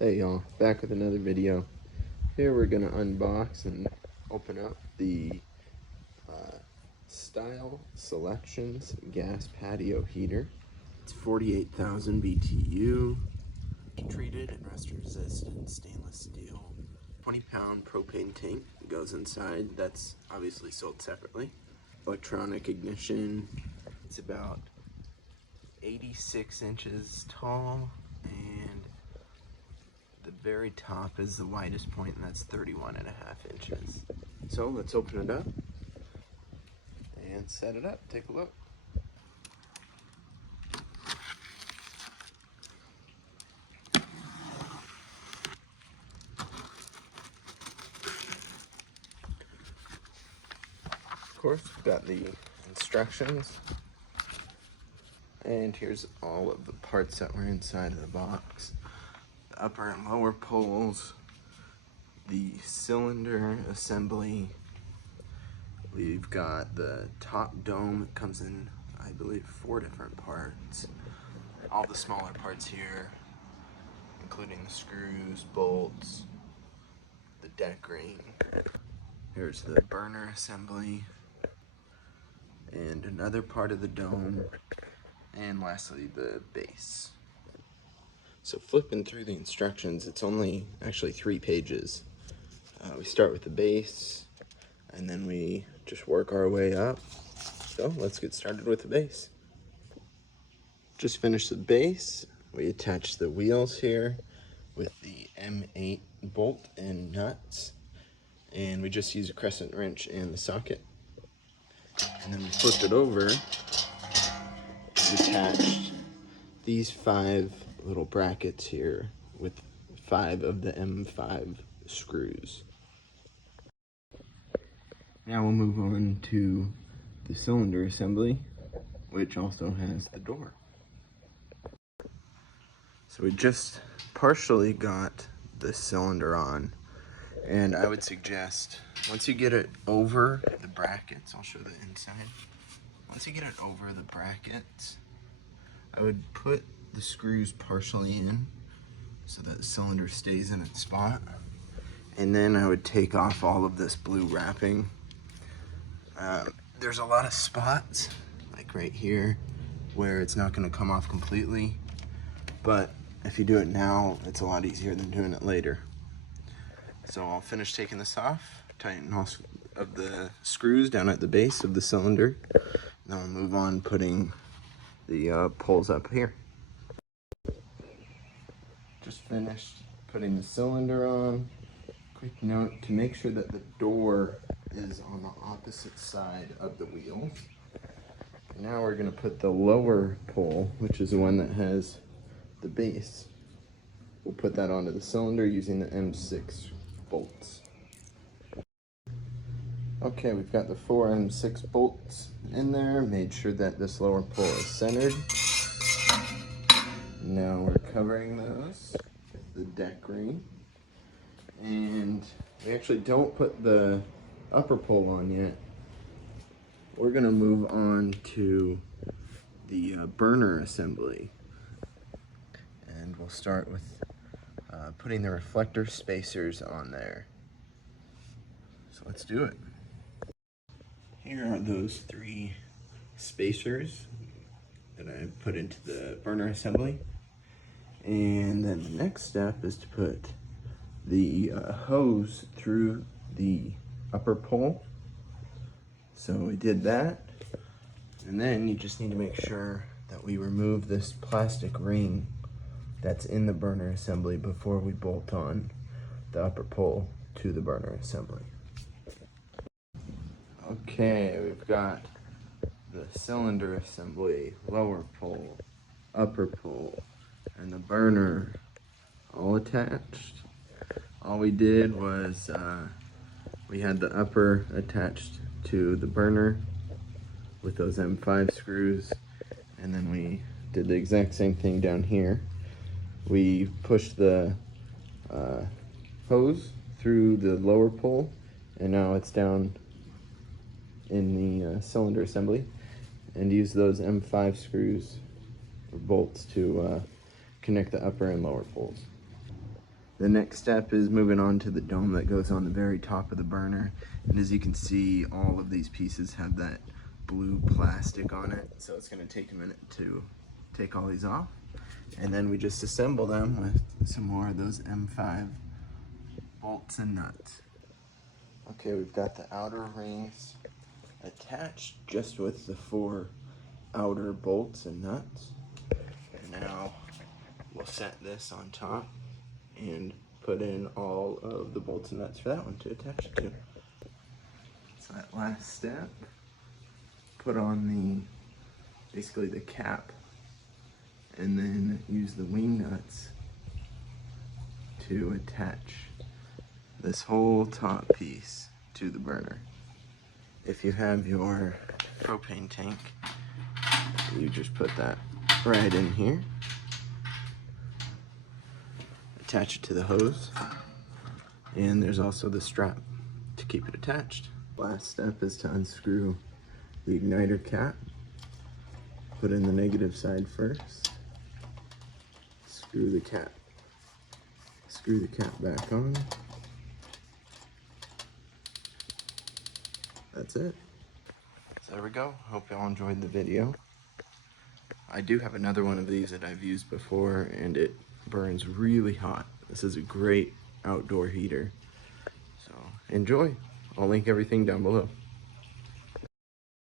Hey y'all, back with another video. Here we're gonna unbox and open up the Style Selections gas patio heater. It's 48,000 BTU, heat treated and rust resistant stainless steel. 20-pound propane tank goes inside. That's obviously sold separately. Electronic ignition. It's about 86 inches tall, and the very top is the widest point, and that's 31.5 inches. So let's open it up and set it up. Take a look. Of course, we've got the instructions, and here's all of the parts that were inside of the box. The upper and lower poles, the cylinder assembly. We've got the top dome. It comes in, I believe, 4 different parts. All the smaller parts here, including the screws, bolts, the deck ring. Here's the burner assembly, and another part of the dome, and lastly the base. So flipping through the instructions, it's only actually 3 pages. We start with the base, and then we just work our way up. So let's get started with the base. Just finished the base. We attach the wheels here with the M8 bolt and nuts, and we just use a crescent wrench and the socket. And then we flipped it over and attached these 5 little brackets here with 5 of the M5 screws. Now we'll move on to the cylinder assembly, which also has the door. So we just partially got the cylinder on, and I would suggest once you get it over the brackets, I'll show the inside. Once you get it over the brackets, I would put the screws partially in so that the cylinder stays in its spot. And then I would take off all of this blue wrapping. There's a lot of spots, like right here, where it's not gonna come off completely. But if you do it now, it's a lot easier than doing it later. So I'll finish taking this off, tighten all of the screws down at the base of the cylinder. Then I'll move on putting the poles up here. Just finished putting the cylinder on. Quick note to make sure that the door is on the opposite side of the wheel. Now we're going to put the lower pole, which is the one that has the base. We'll put that onto the cylinder using the M6 bolts. Okay, we've got the 4 M6 bolts in there. Made sure that this lower pole is centered. Now we're covering those with the deck ring. And we actually don't put the upper pole on yet. We're gonna move on to the burner assembly. And we'll start with putting the reflector spacers on there. So let's do it. Here are those 3 spacers that I put into the burner assembly. And then the next step is to put the hose through the upper pole. So we did that. And then you just need to make sure that we remove this plastic ring that's in the burner assembly before we bolt on the upper pole to the burner assembly. Okay, we've got the cylinder assembly, lower pole, upper pole, and the burner all attached. All we did was we had the upper attached to the burner with those M5 screws, and then we did the exact same thing down here. We pushed the hose through the lower pole, and now it's down in the cylinder assembly, and use those M5 screws or bolts to connect the upper and lower poles. The next step is moving on to the dome that goes on the very top of the burner. And as you can see, all of these pieces have that blue plastic on it. So it's gonna take a minute to take all these off. And then we just assemble them with some more of those M5 bolts and nuts. Okay, we've got the outer rings attached just with the 4 outer bolts and nuts. And now we'll set this on top and put in all of the bolts and nuts for that one to attach it to. So that last step, put on basically the cap, and then use the wing nuts to attach this whole top piece to the burner. If you have your propane tank, you just put that right in here, attach it to the hose, and there's also the strap to keep it attached. Last step is to unscrew the igniter cap, put in the negative side first, screw the cap back on. That's it. So there we go. Hope y'all enjoyed the video. I do have another one of these that I've used before, and it burns really hot. This is a great outdoor heater. So enjoy. I'll link everything down below.